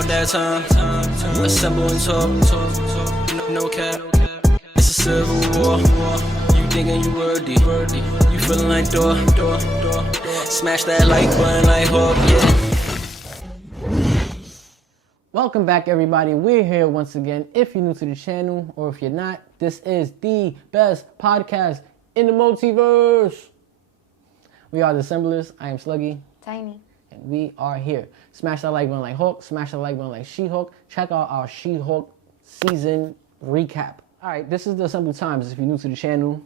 about that time. Assemble and talk. No cap. It's a civil war. You thinking you worthy. You feeling like door. Smash that like button like Hulk, yeah. Welcome back, everybody. We're here once again. If you're new to the channel or if you're not, this is the best podcast in the multiverse. We are the Assemblers. I am Sluggy. Tiny. And we are here. Smash that like button like Hulk. Smash that like button like SheHulk. Check out our SheHulk season recap. All right, this is the AssembleTimes. If you're new to the channel,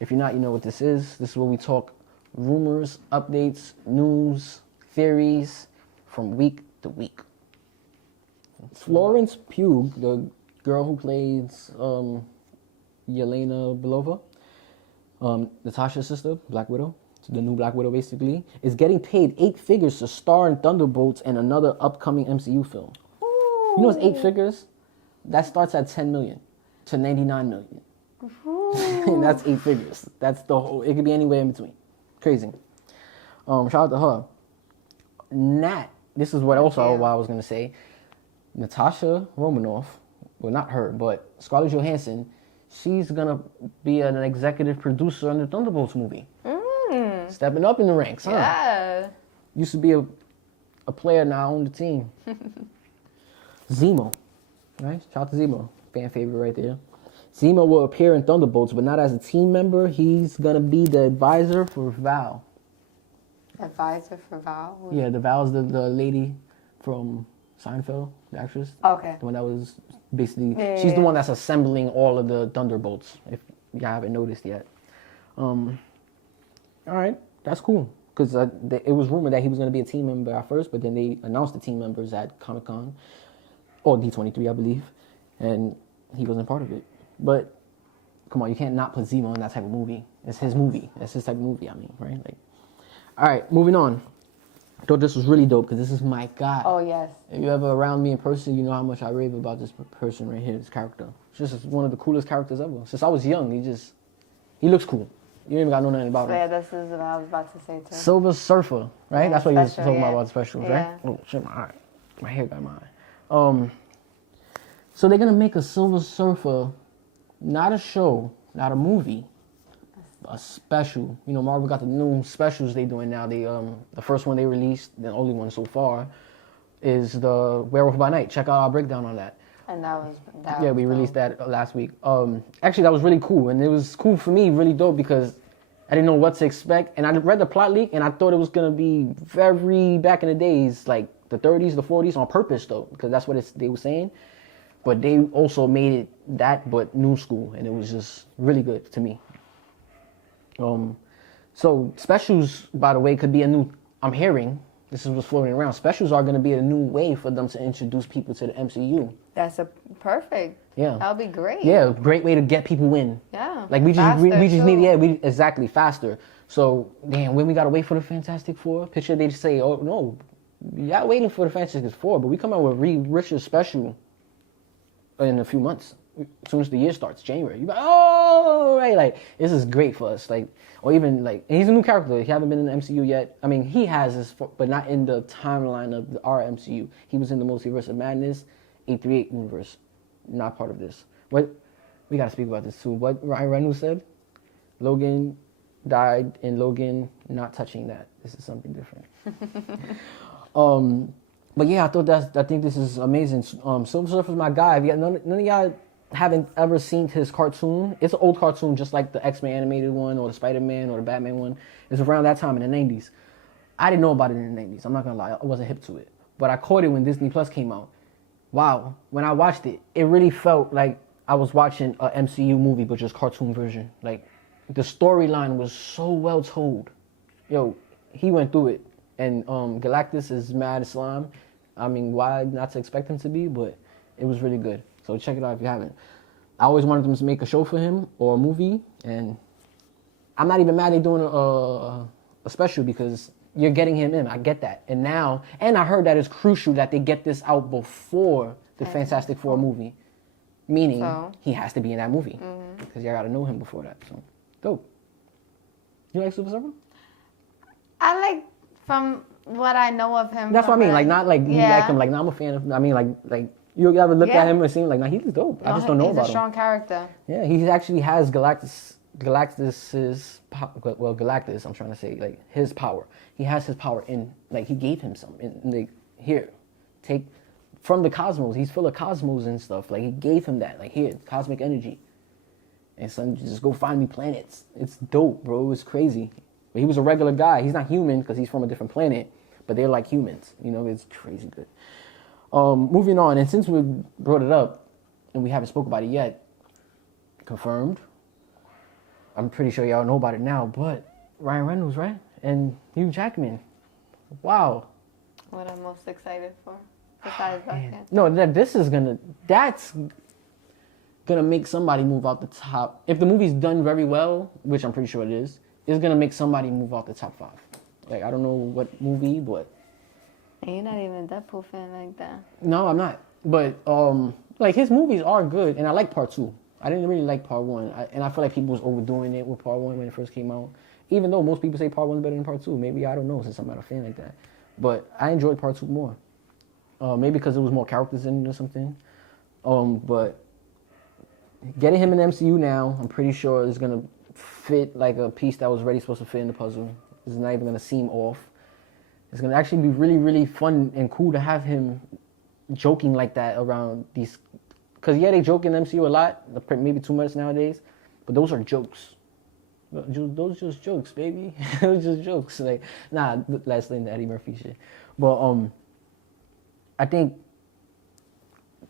if you're not, you know what this is. This is where we talk rumors, updates, news, theories from week to week. Florence Pugh, the girl who plays Yelena Belova, Natasha's sister, Black Widow, the new Black Widow basically, is getting paid 8 figures to star in Thunderbolts and another upcoming MCU film. Ooh. You know it's 8 figures? That starts at 10 million to 99 million. And that's 8 figures. That's the whole, it could be anywhere in between. Crazy. Shout out to her. Nat, this is what I was going to say. Natasha Romanoff, well, not her, but Scarlett Johansson, she's going to be an executive producer on the Thunderbolts movie. Stepping up in the ranks, huh? Yeah. Used to be a player, now on the team. Zemo, right? Shout out to Zemo, fan favorite right there. Zemo will appear in Thunderbolts, but not as a team member. He's going to be the advisor for Val. Advisor for Val? Yeah, the Val's the lady from Seinfeld, the actress. Okay. The one that was basically, she's the one that's assembling all of the Thunderbolts, if you haven't noticed yet. All right, that's cool. Because it was rumored that he was going to be a team member at first, but then they announced the team members at Comic-Con, or D23, I believe, and he wasn't part of it. But, come on, you can't not put Zemo in that type of movie. It's his movie. It's his type of movie, I mean, right? Like, all right, moving on. I thought this was really dope because this is my guy. Oh, yes. If you're ever around me in person, you know how much I rave about this person right here, this character. It's just one of the coolest characters ever. Since I was young, he looks cool. You ain't even got to know nothing about him. Yeah, this is what I was about to say, too. Silver Surfer, right? Yeah, that's what you was talking yeah. about the specials, yeah. right? Oh, shit, my eye. My hair got my eye. So they're going to make a Silver Surfer, not a show, not a movie, a special. You know, Marvel got the new specials they doing now. They the first one they released, the only one so far, is the Werewolf by Night. Check out our breakdown on that. And we released that last week. Actually, that was really cool, and it was cool for me, really dope, because I didn't know what to expect, and I read the plot leak, and I thought it was gonna be very back in the days, like the 30s, the 40s, on purpose though, because that's what they were saying. But they also made it that, but new school, and it was just really good to me. So specials, by the way, could be a new. I'm hearing. This is what's floating around. Specials are going to be a new way for them to introduce people to the MCU. That's perfect. Yeah. That would be great. Yeah, great way to get people in. Yeah. Like we just need exactly faster. So damn, when we gotta wait for the Fantastic Four, picture they just say, oh no, y'all waiting for the Fantastic Four, but we come out with Reed Richards special in a few months. As soon as the year starts, January, you're like, oh, right, like, this is great for us, like, or even, like, and he's a new character, he haven't been in the MCU yet, I mean, he has his, but not in the timeline of our MCU, he was in the Multiverse of Madness, 838 universe, not part of this. What, we gotta speak about this too, what Ryan Reynolds said, Logan died, and Logan not touching that, this is something different. But yeah, I think this is amazing. Silver Surfer's my guy. If you got none of y'all haven't ever seen his cartoon. It's an old cartoon, just like the X-Men animated one or the Spider-Man or the Batman one. It's around that time in the 90s. I didn't know about it in the 90s. I'm not gonna lie, I wasn't hip to it. But I caught it when Disney Plus came out. Wow, when I watched it, it really felt like I was watching a MCU movie, but just cartoon version. Like, the storyline was so well told. Yo, he went through it. And Galactus is mad slime. I mean, why not to expect him to be, but it was really good. So check it out if you haven't. I always wanted them to make a show for him or a movie, and I'm not even mad they're doing a special because you're getting him in. I get that. And I heard that it's crucial that they get this out before the Fantastic Four movie, meaning he has to be in that movie because you gotta know him before that. So dope. You like Super Surfer? I like from what I know of him. That's what I mean. from Like, it. not like you like him. Like, nah, I'm a fan of him. I mean, like you ever look at him and seem like, nah, he's dope. I just don't know about him. He's a strong character. Yeah, he actually has Galactus's Galactus. I'm trying to say like his power. He has his power in like he gave him some. In like here, take from the cosmos. He's full of cosmos and stuff. Like he gave him that. Like here, cosmic energy. And son, just go find me planets. It's dope, bro. It's crazy. But he was a regular guy. He's not human because he's from a different planet. But they're like humans. You know, it's crazy good. Moving on, and since we brought it up, and we haven't spoke about it yet, confirmed. I'm pretty sure y'all know about it now, but Ryan Reynolds, right? And Hugh Jackman. Wow. What I'm most excited for, besides that. No, that's gonna make somebody move out the top. If the movie's done very well, which I'm pretty sure it is, it's gonna make somebody move out the top 5. Like, I don't know what movie, but... And you're not even a Deadpool fan like that. No, I'm not. But, like, his movies are good, and I like part 2. I didn't really like part 1, and I feel like people was overdoing it with part 1 when it first came out. Even though most people say part 1 is better than part 2. Maybe, I don't know, since I'm not a fan like that. But I enjoyed part 2 more. Maybe because there was more characters in it or something. But getting him in the MCU now, I'm pretty sure is going to fit like a piece that was already supposed to fit in the puzzle. It's not even going to seem off. It's going to actually be really, really fun and cool to have him joking like that around these... Because, yeah, they joke in the MCU a lot, maybe too much nowadays, but those are jokes. Those are just jokes, baby. Those are just jokes. Like, nah, last thing, the Eddie Murphy shit. But I think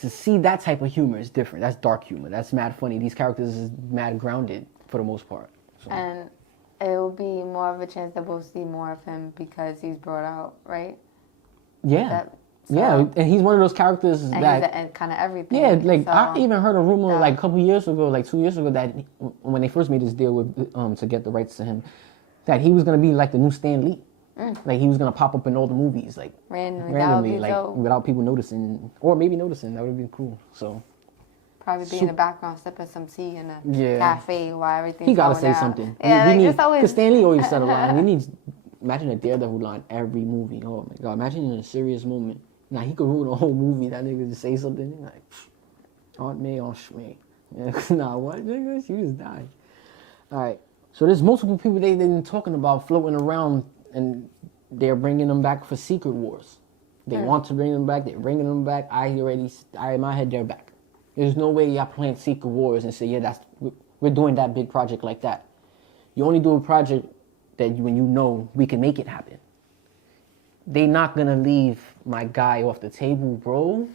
to see that type of humor is different. That's dark humor. That's mad funny. These characters is mad grounded for the most part. So. And it will be more of a chance that we'll see more of him because he's brought out, right? Yeah. Yeah, and he's one of those characters and that... he's kind of everything. Yeah, like, so, I even heard a rumor, like, a couple years ago, like 2 years ago, that when they first made this deal with to get the rights to him, that he was going to be, like, the new Stan Lee. Like, he was going to pop up in all the movies, like, randomly, like, without people noticing. Or maybe noticing. That would have been cool, so... Probably be in the background sipping some tea in a cafe while everything's He gotta going say down. something. Yeah, we need, just always... Because Stan Lee always said a line. We need... Imagine a Daredevil line every movie. Oh, my God. Imagine in a serious moment. Now, he could ruin a whole movie. That nigga just say something. Like, Aunt May on Shmay. Nah, what, nigga? She just died. All right. So there's multiple people they've been talking about floating around, and they're bringing them back for Secret Wars. They want to bring them back. They're bringing them back. In my head, they're back. There's no way y'all playing Secret Wars and say, yeah, we're doing that big project like that. You only do a project that when you know we can make it happen. They not gonna leave my guy off the table, bro.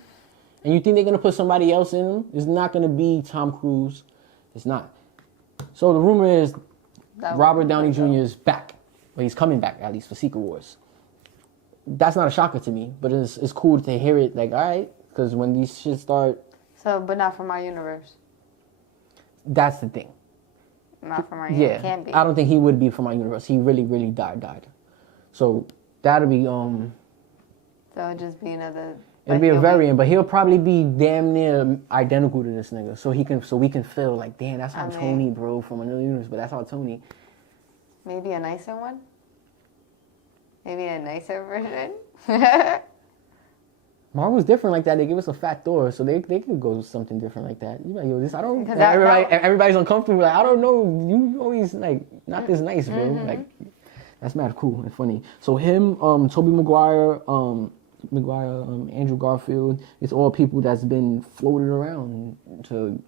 And you think they're gonna put somebody else in him? It's not gonna be Tom Cruise. It's not. So the rumor is Robert Downey Jr. is back. Well, he's coming back, at least for Secret Wars. That's not a shocker to me, but it's cool to hear it, like, all right, because when these shit start... So, but not from our universe. That's the thing. Not from our universe. Yeah, Can't be. I don't think he would be from our universe. He really, really died. So that'll be So it'll just be another. It'll be a variant, but he'll probably be damn near identical to this nigga. So we can feel like, damn, that's how Tony, bro, from another universe. But that's how Tony. Maybe a nicer one. Maybe a nicer version. Marvel's different like that. They give us a fat Thor, so they could go with something different like that. You like, yo, this I don't. Everybody's uncomfortable. Like, I don't know. You always like not this nice, bro. Mm-hmm. Like, that's mad cool and funny. So him, Tobey Maguire, Andrew Garfield. It's all people that's been floated around to,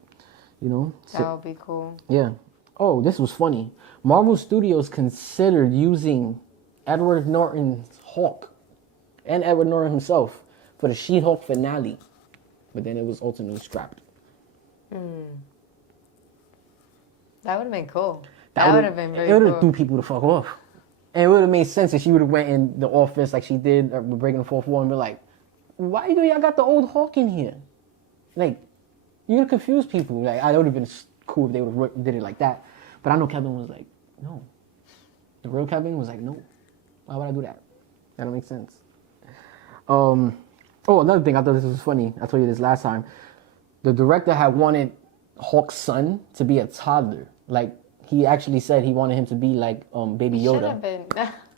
you know. That would be cool. Yeah. Oh, this was funny. Marvel Studios considered using Edward Norton's Hulk and Edward Norton himself for the SheHulk finale, but then it was ultimately scrapped. That would have been cool. That would have been very cool. It would have threw people the fuck off. And it would have made sense if she would have went in the office like she did, breaking the fourth wall, and be like, why do y'all got the old Hulk in here? Like, you're going to confuse people. Like, I would have been cool if they would have did it like that. But I know Kevin was like, no. The real Kevin was like, no. Why would I do that? That don't make sense. Oh, another thing, I thought this was funny. I told you this last time. The director had wanted Hulk's son to be a toddler. Like, he actually said he wanted him to be like Baby Yoda. Should have been.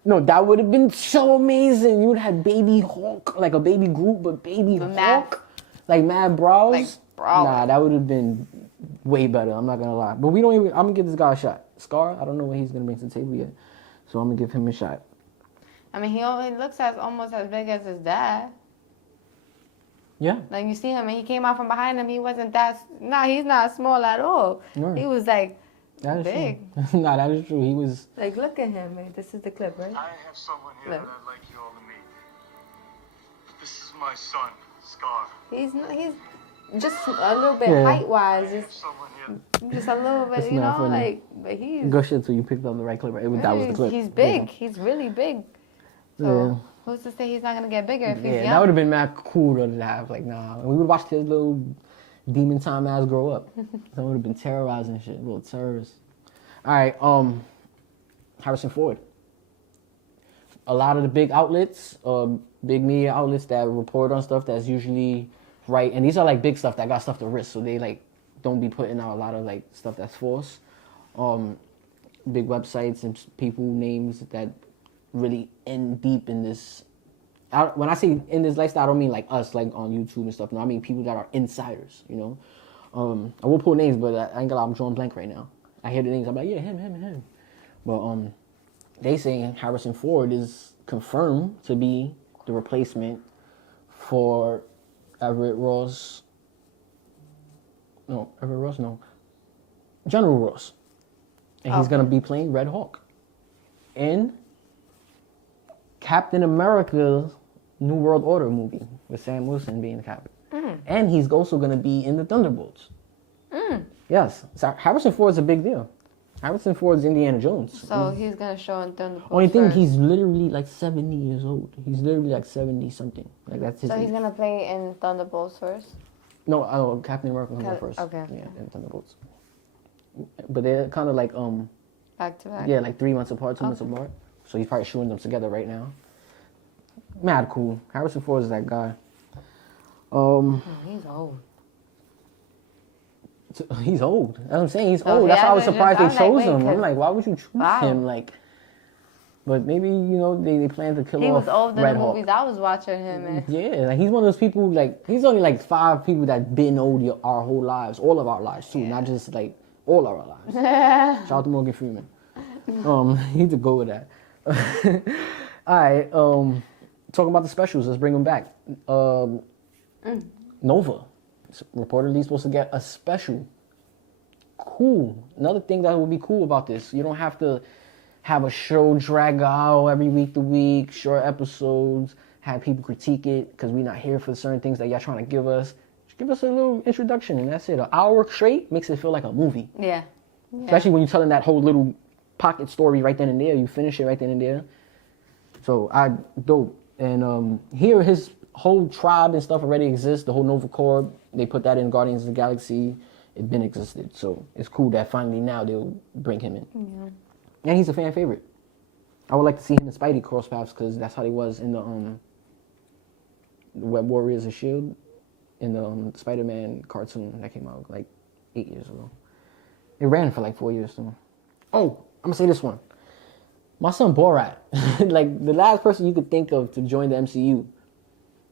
No, that would have been so amazing. You would have Baby Hulk, like a baby Groot, but Baby Hulk, like Mad Brows. Like, bro. Nah, that would have been way better. I'm not gonna lie. But we don't even. I'm gonna give this guy a shot. Scar, I don't know what he's gonna bring to the table yet, so I'm gonna give him a shot. I mean, he looks almost as big as his dad. Yeah. Like, you see him, and he came out from behind him. He wasn't that. Nah, he's not small at all. No. He was like That is big. true. Nah, that is true. He was. Like, look at him. Like, this is the clip, right? I have someone here Look. that I'd like you all to meet. This is my son, Scar. He's just a little bit Yeah. height-wise, I have someone here. just a little bit, That's you not know, funny. like, but he's Good shit until you picked up the right clip. That was the clip. he's big. He's really big. So Yeah. who's to say he's not gonna get bigger if he's Yeah, young? that would have been mad cool though, to have. Like, nah, we would watch his little demon time ass grow up. That would have been terrorizing shit, little terrorists. All right, Harrison Ford. A lot of the big outlets, big media outlets that report on stuff that's usually right, and these are like big stuff that got stuff to risk, so they like don't be putting out a lot of like stuff that's false. Big websites and people names that really in deep in this. When I say in this lifestyle, I don't mean like us, like on YouTube and stuff. No, I mean people that are insiders. You know, I won't pull names, but I ain't gonna lie, I'm drawing blank right now. I hear the names, I'm like, yeah, him. But they saying Harrison Ford is confirmed to be the replacement for General Ross. And he's gonna be playing Red Hawk in Captain America's New World Order movie with Sam Wilson being the captain. And he's also gonna be in the Thunderbolts. Yes, so Harrison Ford's a big deal. Harrison Ford's Indiana Jones. So he's gonna show in Thunderbolts. Only thing, first. he's literally like 70 years old. He's literally like 70 something. Like that's his So he's age. gonna play in Thunderbolts first. No, Captain America comes out first. Okay. Yeah, and Thunderbolts. But they're kind of like Back to back. yeah, like 3 months apart, 2 months apart. So he's probably shooting them together right now. Mad cool. Harrison Ford is that guy. Oh, he's old. He's old. That's what I'm saying. He's So old. That's why I was yeah, surprised I they was chose like, wait, him. I'm 'cause- like, why would you choose Wow. him? Like, but maybe they plan to kill He off was old in Red the Hawk. movies I was watching him in. Yeah, like he's one of those people. Like he's only like 5 people that been old our whole lives, all of our lives too, not just like all of our lives. Shout out to Morgan Freeman. He to go with that. All right, talking about the specials. Let's bring them back. Nova, it's reportedly supposed to get a special. Cool. Another thing that would be cool about this, you don't have to have a show drag out every week to week, short episodes, have people critique it because we're not here for certain things that y'all trying to give us. Just give us a little introduction and that's it. An hour straight makes it feel like a movie. Yeah. Especially when you're telling that whole little pocket story right then and there. You finish it right then and there. So dope. And here his whole tribe and stuff already exists. The whole Nova Corps, they put that in Guardians of the Galaxy. It been existed. So it's cool that finally now they'll bring him in. Yeah. And he's a fan favorite. I would like to see him and Spidey cross paths because that's how he was in the Web Warriors of S.H.I.E.L.D. in the Spider-Man cartoon that came out like 8 years ago. It ran for like 4 years too. Oh, I'm gonna say this one. My son Borat, like the last person you could think of to join the MCU.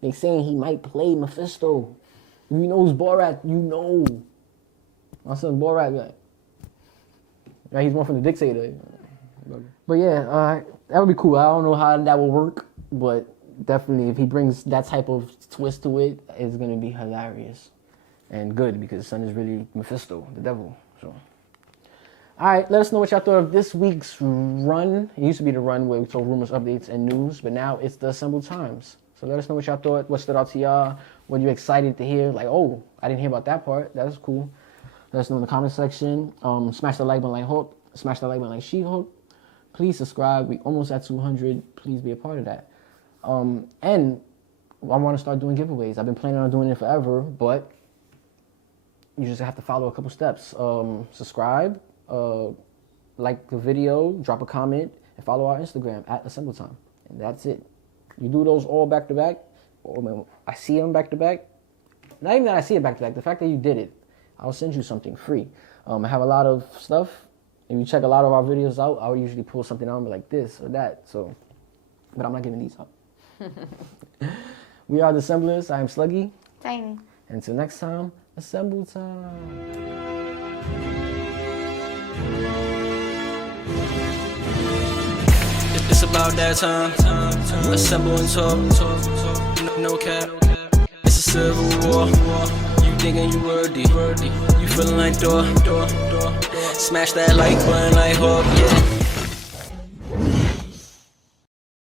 They saying he might play Mephisto. If you know who's Borat, you know. My son Borat, like, right, he's one from the Dictator. But yeah, that would be cool. I don't know how that will work, but definitely if he brings that type of twist to it, it's gonna be hilarious and good because his son is really Mephisto, the devil. So. All right, let us know what y'all thought of this week's run. It used to be the run where we told rumors, updates, and news, but now it's the AssembleTimes. So let us know what y'all thought, what stood out to y'all, what you excited to hear. Like, oh, I didn't hear about that part. That was cool. Let us know in the comment section. Smash the like button like Hulk. Smash the like button like SheHulk. Please subscribe. We almost at 200. Please be a part of that. And I want to start doing giveaways. I've been planning on doing it forever, but you just have to follow a couple steps. Subscribe. Like the video, drop a comment, and follow our Instagram at AssembleTime. And that's it. You do those all back to back. Or I see them back to back. Not even that I see it back to back. The fact that you did it, I'll send you something free. I have a lot of stuff If you check a lot of our videos out, I would usually pull something out and be like this or that. So, but I'm not giving these up. We are the Assemblers. I am Sluggy. Tiny. Until next time, assemble time. It's about that time. Assemble and talk. No cap. It's a civil war. You thinking you worthy. You feeling like door. Smash that like button like Hulk, yeah.